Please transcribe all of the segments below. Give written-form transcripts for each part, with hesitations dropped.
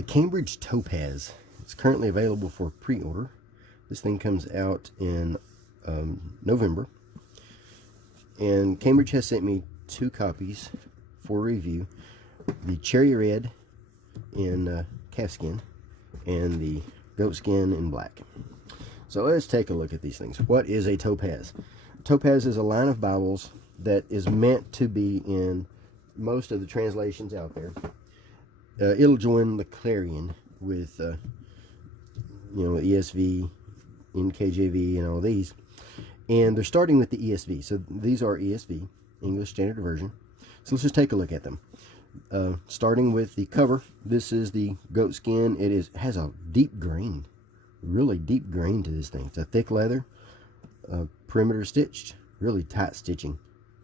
the Cambridge Topaz. It's currently available for pre-order. This thing comes out in November. And Cambridge has sent me 2 copies for review. The cherry red in calfskin and the goatskin in black. So let's take a look at these things. What is a Topaz? Topaz is a line of Bibles that is meant to be in most of the translations out there. It'll join the Clarion with, ESV, NKJV, and all these. And they're starting with the ESV. So these are ESV, English Standard Version. So let's just take a look at them. Starting with the cover, this is the goatskin. It has a deep grain, really deep grain to this thing. It's a thick leather, perimeter stitched, really tight stitching,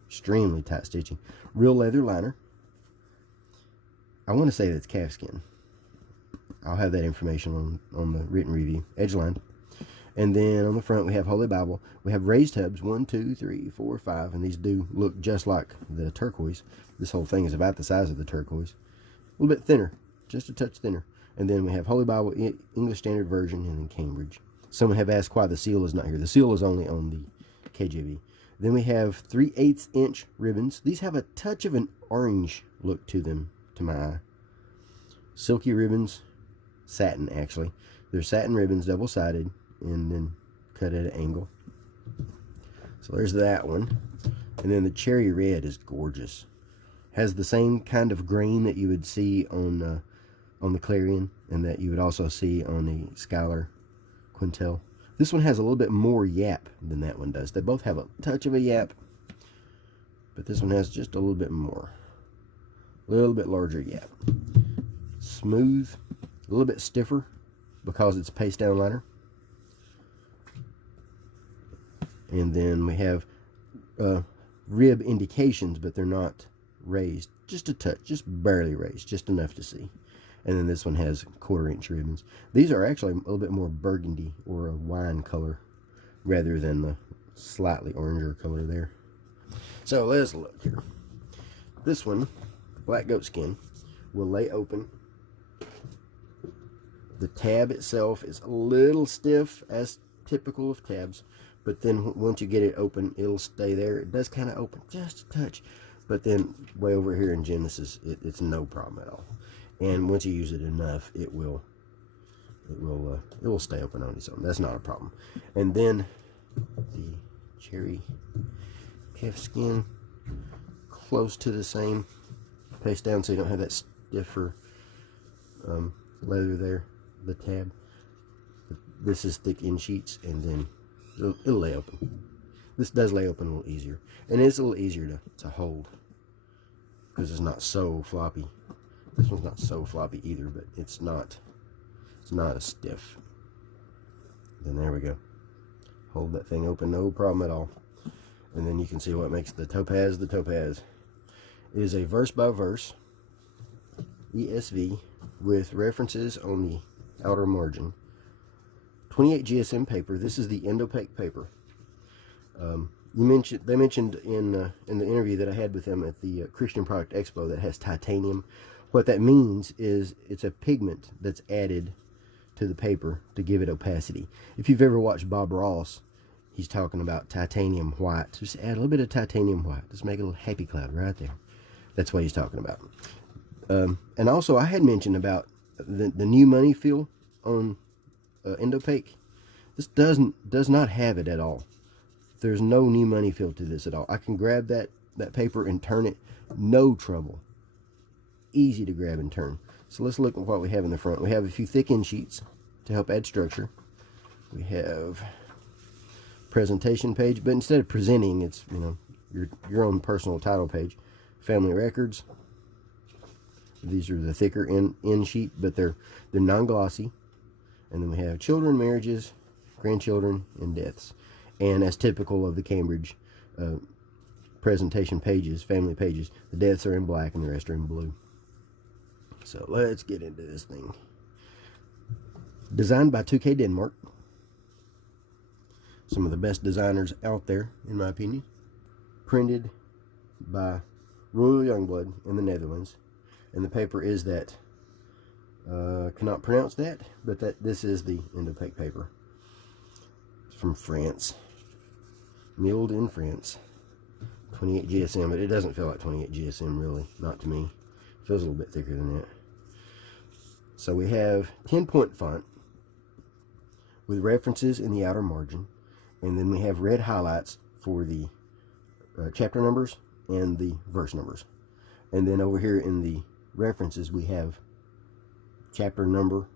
extremely tight stitching. Real leather liner. I want to say that's calfskin. I'll have that information on the written review. Edge line. And then on the front we have Holy Bible. We have raised hubs, 1, 2, 3, 4, 5, and these do look just like the turquoise. This whole thing is about the size of the turquoise. A little bit thinner, just a touch thinner. And then we have Holy Bible, English Standard Version, and then Cambridge. Some have asked why the seal is not here. The seal is only on the KJV. Then we have 3/8 inch ribbons. These have a touch of an orange look to them, to my eye. Silky ribbons, satin actually. They're satin ribbons, double-sided, and then cut at an angle. So there's that one. And then the cherry red is gorgeous. Has the same kind of grain that you would see on the Clarion, and that you would also see on the Schuyler Quintel. This one has a little bit more yap than that one does. They both have a touch of a yap, but this one has just a little bit more. A little bit larger yap. Smooth, a little bit stiffer because it's paste down liner. And then we have rib indications, but they're not raised. Just a touch, just barely raised, just enough to see. And then this one has 1/4 inch ribbons. These are actually a little bit more burgundy or a wine color rather than the slightly oranger color there. So let's look here. This one, black goatskin, will lay open. The tab itself is a little stiff, as typical of tabs, but then once you get it open, it'll stay there. It does kind of open just a touch, but then way over here in Genesis, it's no problem at all. And once you use it enough, it will stay open on its own. That's not a problem. And then the cherry calfskin, close to the same, paste down so you don't have that stiffer leather there. The tab. This is thick in sheets, and then it'll lay open. This does lay open a little easier, and it's a little easier to hold because it's not so floppy. This one's not so floppy either, but it's not as stiff. Then there we go. Hold that thing open, no problem at all. And then you can see what makes the Topaz the Topaz. It is a verse by verse ESV with references on the outer margin. 28 GSM paper. This is the Endopaque paper. They mentioned in the interview that I had with them at the Christian Product Expo that has titanium. What that means is it's a pigment that's added to the paper to give it opacity. If you've ever watched Bob Ross, he's talking about titanium white. Just add a little bit of titanium white. Just make a little happy cloud right there. That's what he's talking about. And also I had mentioned about the new money feel on Endopaque. This does not have it at all. There's no new money feel to this at all. I can grab that paper and turn it, no trouble. Easy to grab and turn. So let's look at what we have in the front. We have a few thick end sheets to help add structure. We have presentation page, but instead of presenting, it's your own personal title page. Family records. These are the thicker end sheet, but they're non-glossy. And then we have children, marriages, grandchildren, and deaths. And as typical of the Cambridge presentation pages, family pages, the deaths are in black and the rest are in blue. So let's get into this thing. Designed by 2K Denmark. Some of the best designers out there, in my opinion. Printed by Royal Youngblood in the Netherlands. And the paper is that Cannot pronounce that, but this is the end-opaque paper. It's from France. Milled in France. 28 GSM, but it doesn't feel like 28 GSM really, not to me. It feels a little bit thicker than that. So we have 10-point font with references in the outer margin, and then we have red highlights for the chapter numbers and the verse numbers. And then over here in the references we have chapter number,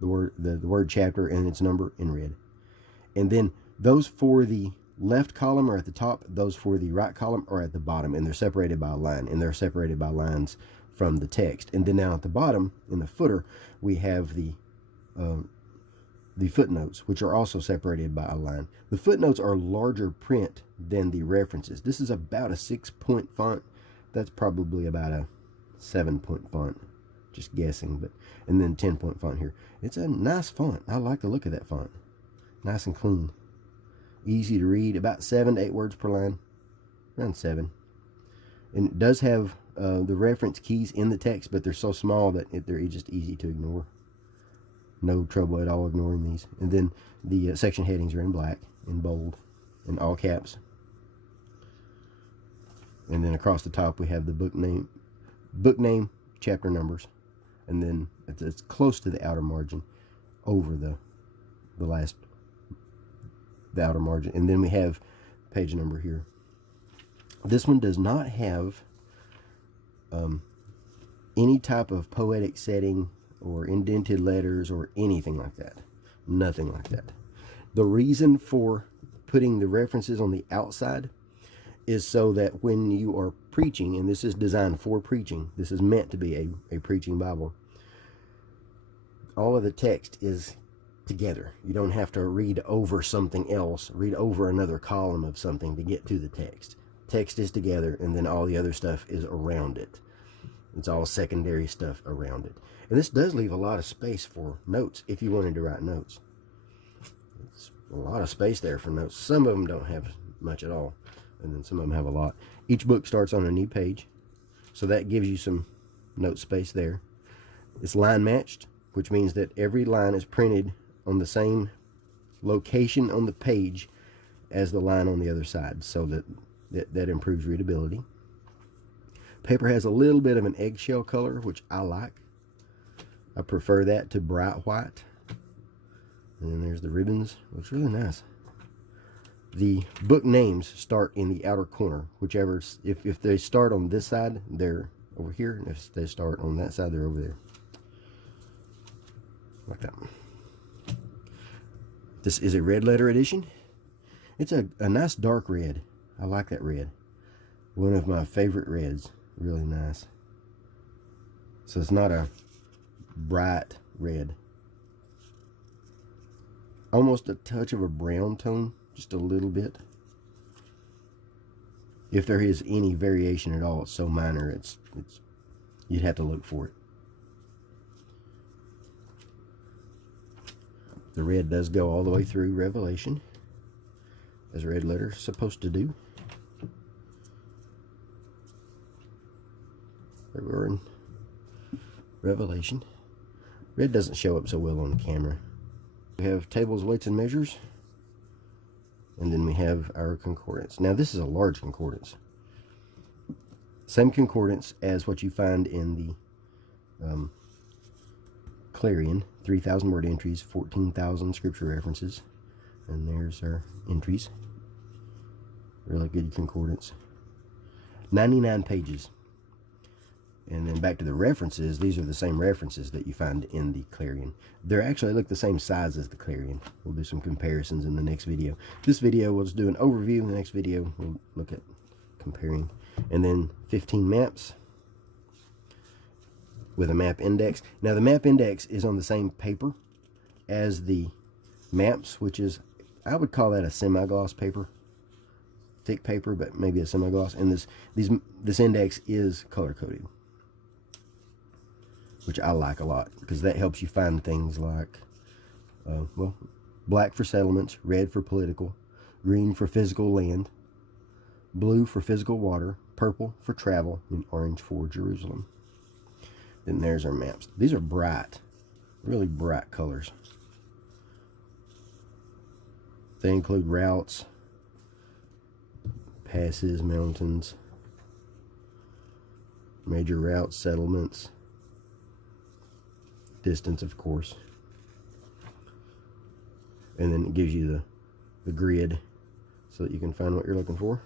the word chapter and its number in red. And then those for the left column are at the top, those for the right column are at the bottom, and they're separated by a line, and they're separated by lines from the text. And then down at the bottom in the footer we have the footnotes, which are also separated by a line. The footnotes are larger print than the references. This is about a 6-point font. That's probably about a 7-point font, just guessing. But and then 10-point font here. It's a nice font. I like the look of that font. Nice and clean, easy to read. About 7 to 8 words per line, around 7. And it does have the reference keys in the text, but they're so small that they're just easy to ignore. No trouble at all ignoring these. And then the section headings are in black, in bold, in all caps. And then across the top we have the book name, chapter numbers, and then it's close to the outer margin, over the outer margin. And then we have page number here. This one does not have any type of poetic setting or indented letters or anything like that. Nothing like that. The reason for putting the references on the outside is so that when you are preaching, and this is designed for preaching, this is meant to be a preaching Bible, all of the text is together. You don't have to read over something else, read over another column of something to get to the text. Text is together, and then all the other stuff is around it. It's all secondary stuff around it. And this does leave a lot of space for notes if you wanted to write notes. It's a lot of space there for notes. Some of them don't have much at all, and then some of them have a lot. Each book starts on a new page, so that gives you some note space there. It's line matched, which means that every line is printed on the same location on the page as the line on the other side, so that improves readability. Paper has a little bit of an eggshell color, which I like. I prefer that to bright white. And then there's the ribbons. Looks really nice. The book names start in the outer corner, whichever. If they start on this side, they're over here, and if they start on that side, they're over there. Like that. This is a red letter edition. It's a nice dark red. I like that red. One of my favorite reds. Really nice. So it's not a bright red. Almost a touch of a brown tone, just a little bit. If there is any variation at all, it's so minor, it's you'd have to look for it. The red does go all the way through Revelation, as a red letter's supposed to do. There we are in Revelation. Red doesn't show up so well on the camera. We have tables, weights, and measures. And then we have our concordance. Now this is a large concordance. Same concordance as what you find in the Clarion. 3,000 word entries, 14,000 scripture references. And there's our entries. Really good concordance. 99 pages. And then back to the references, these are the same references that you find in the Clarion. They're actually the same size as the Clarion. We'll do some comparisons in the next video. This video, we'll just do an overview. In the next video, we'll look at comparing. And then 15 maps with a map index. Now the map index is on the same paper as the maps, which is, I would call that a semi-gloss paper. Thick paper, but maybe a semi-gloss. And this index is color-coded, which I like a lot, because that helps you find things like, well, black for settlements, red for political, green for physical land, blue for physical water, purple for travel, and orange for Jerusalem. Then there's our maps. These are bright, really bright colors. They include routes, passes, mountains, major routes, settlements, distance, of course. And then it gives you the grid so that you can find what you're looking for.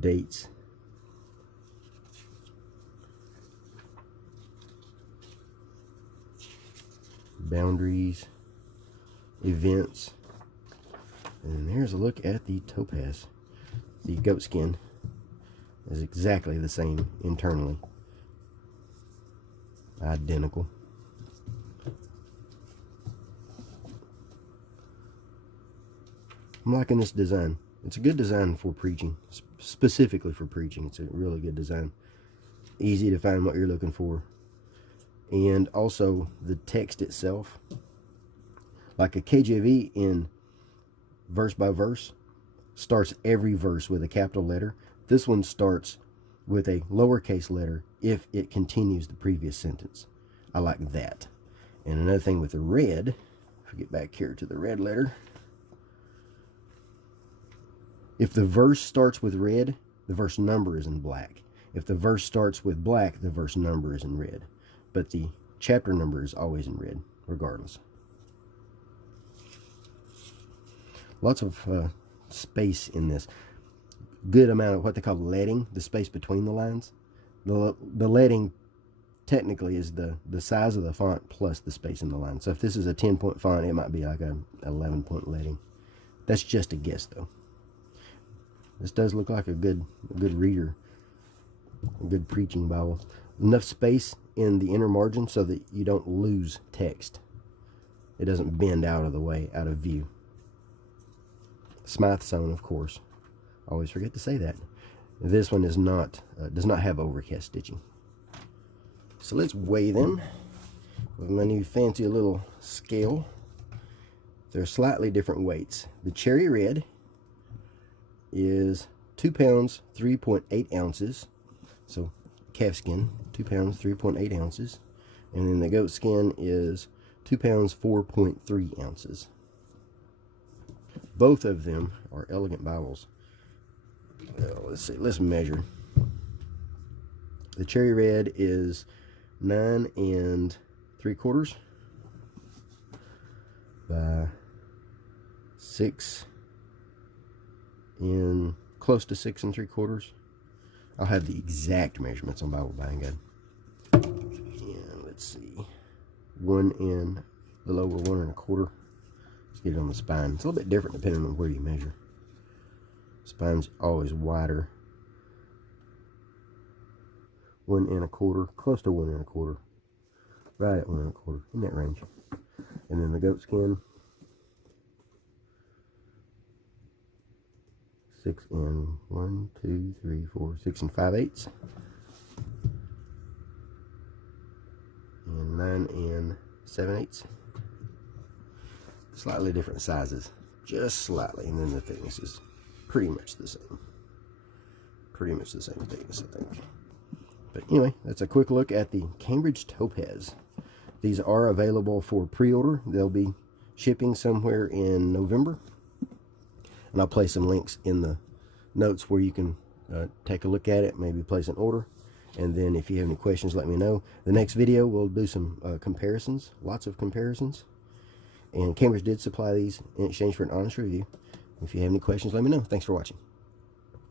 Dates. Boundaries. Events. And here's a look at the Topaz. The goat skin is exactly the same internally. Identical. I'm liking this design. It's a good design for preaching, specifically for preaching. It's a really good design. Easy to find what you're looking for. And also the text itself. Like a KJV in verse by verse starts every verse with a capital letter. This one starts with a lowercase letter if it continues the previous sentence. I like that. And another thing with the red, if we get back here to the red letter, if the verse starts with red, the verse number is in black. If the verse starts with black, the verse number is in red. But the chapter number is always in red, regardless. Lots of space in this. Good amount of what they call leading, the space between the lines. The leading technically is the size of the font plus the space in the line. So if this is a 10-point font, it might be like a 11-point leading. That's just a guess, though. This does look like a good reader, a good preaching Bible. Enough space in the inner margin so that you don't lose text. It doesn't bend out of the way, out of view. Smythe sewn, of course. Always forget to say that. This one is not does not have overcast stitching. So let's weigh them with my new fancy little scale. They're slightly different weights. The cherry red is 2 pounds 3.8 ounces. So calf skin, 2 pounds 3.8 ounces. And then the goat skin is 2 pounds 4.3 ounces. Both of them are elegant Bibles. Well, let's see, let's measure. The cherry red is 9 3/4 by 6 and close to 6 3/4. I'll have the exact measurements on Bible Buying Guide. And let's see, 1 and a little over 1 1/4. Let's get it on the spine. It's a little bit different depending on where you measure. Spine's always wider. 1 1/4, close to 1 1/4, right at 1 1/4, in that range. And then the goat skin, 6 and 1, 2, 3, 4, 6 5/8, and 9 7/8. Slightly different sizes, just slightly, and then the thickness is pretty much the same. Pretty much the same thickness, I think. But anyway, that's a quick look at the Cambridge Topaz. These are available for pre-order. They'll be shipping somewhere in November. And I'll place some links in the notes where you can take a look at it, maybe place an order. And then if you have any questions, let me know. The next video, we'll do some comparisons, lots of comparisons. And Cambridge did supply these in exchange for an honest review. If you have any questions, let me know. Thanks for watching.